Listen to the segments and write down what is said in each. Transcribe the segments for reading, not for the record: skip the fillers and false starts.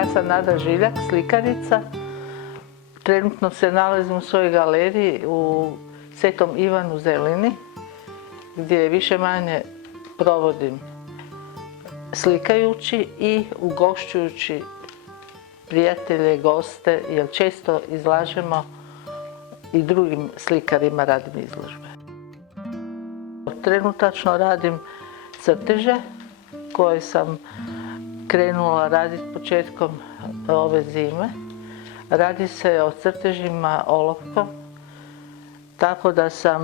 Ja sam Nada Žiljak, slikarica. Trenutno se nalazim u svojoj galeriji u Svetom Ivanu Zelini, gdje više-manje provodim slikajući i ugošćujući prijatelje, goste, jer često izlažemo i drugim slikarima radim izložbe. Trenutačno radim crteže koje sam krenula raditi početkom ove zime. Radi se o crtežima olovkom, tako da sam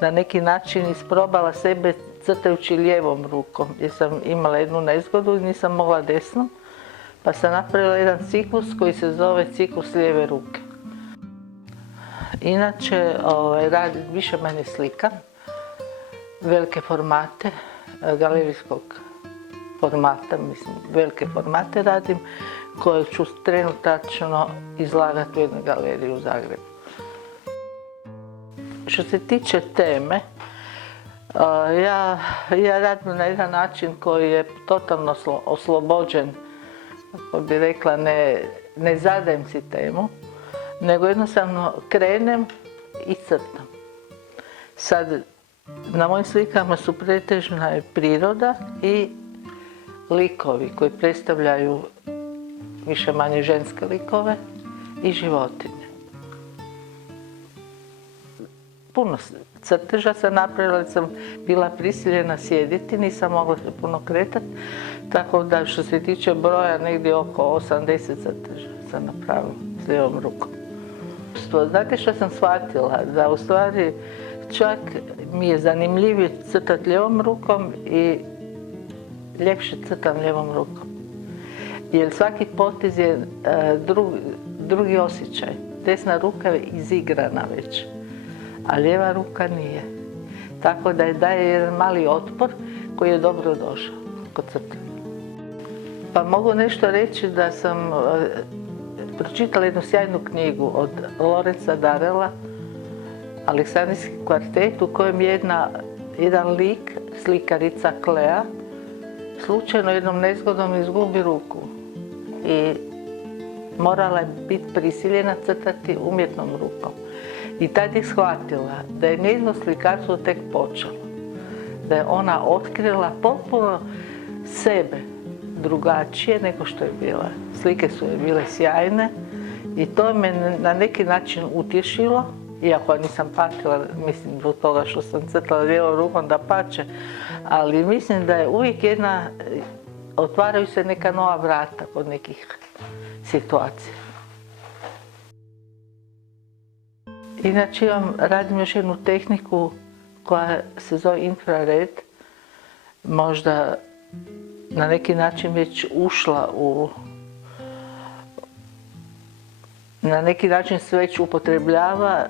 na neki način isprobala sebe crtajući lijevom rukom, jer sam imala jednu nezgodu i nisam mogla desnom, pa sam napravila jedan ciklus koji se zove ciklus lijeve ruke. Inače, radim više-manje slika, velike formate, galerijskog formata, mislim, velike formate radim, koje ću trenutačno izlagati u jednoj galeriji u Zagrebu. Što se tiče teme, ja radim na jedan način koji je totalno oslobođen, kako bi rekla, ne zadajem si temu, nego jednostavno krenem i crtam. Sad, na mojim slikama su pretežna priroda i likovi koji predstavljaju više-manje ženske likove i životinje. Puno crteža sam napravila, jer sam bila prisiljena sjediti, nisam mogla se puno kretati, tako da što se tiče broja, negdje oko 80 crteža sam napravila s lijevom rukom. Znate što sam shvatila? Da u stvari čak mi je zanimljivije crtati lijevom rukom i ljepše crtam lijevom rukom. Jer svaki potez je drugi osjećaj. Desna ruka je izigrana već, a lijeva ruka nije. Tako da daje jedan mali otpor koji je dobro došao kod crtanja. Pa mogu nešto reći da sam pročitala jednu sjajnu knjigu od Lorenza Darela, Aleksandrijski kvartet, u kojem jedan lik, slikarica Klea, slučajno jednom nezgodom izgubi ruku i morala je biti prisiljena crtati umjetnom rukom. I tad je shvatila da je njezino slikarstvo tek počelo, da je ona otkrila potpuno sebe drugačije nego što je bila. Slike su je bile sjajne i to me na neki način utješilo, iako nisam patila, mislim, zbog toga što sam crtala lijevom rukom, dapače, ali mislim da je uvijek otvaraju se neka nova vrata kod nekih situacija. Inače radim još jednu tehniku koja se zove infrared, možda na neki način već ušla na neki način se već upotrebljava,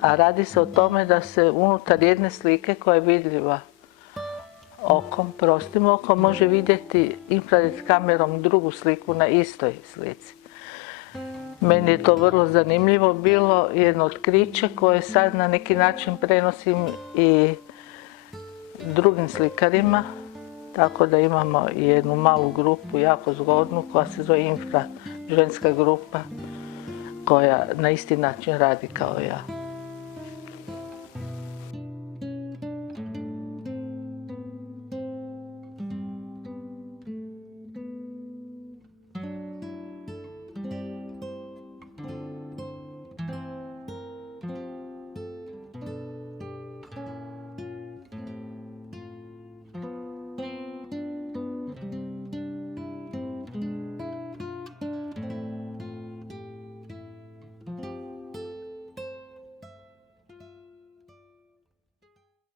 a radi se o tome da se unutar jedne slike koja je vidljiva okom, prostim okom, može vidjeti infrared kamerom drugu sliku na istoj slici. Meni je to vrlo zanimljivo bilo, jedno otkriće koje sad na neki način prenosim i drugim slikarima, tako da imamo jednu malu grupu, jako zgodnu, koja se zove Infra, ženska grupa, koja na isti način radi kao ja.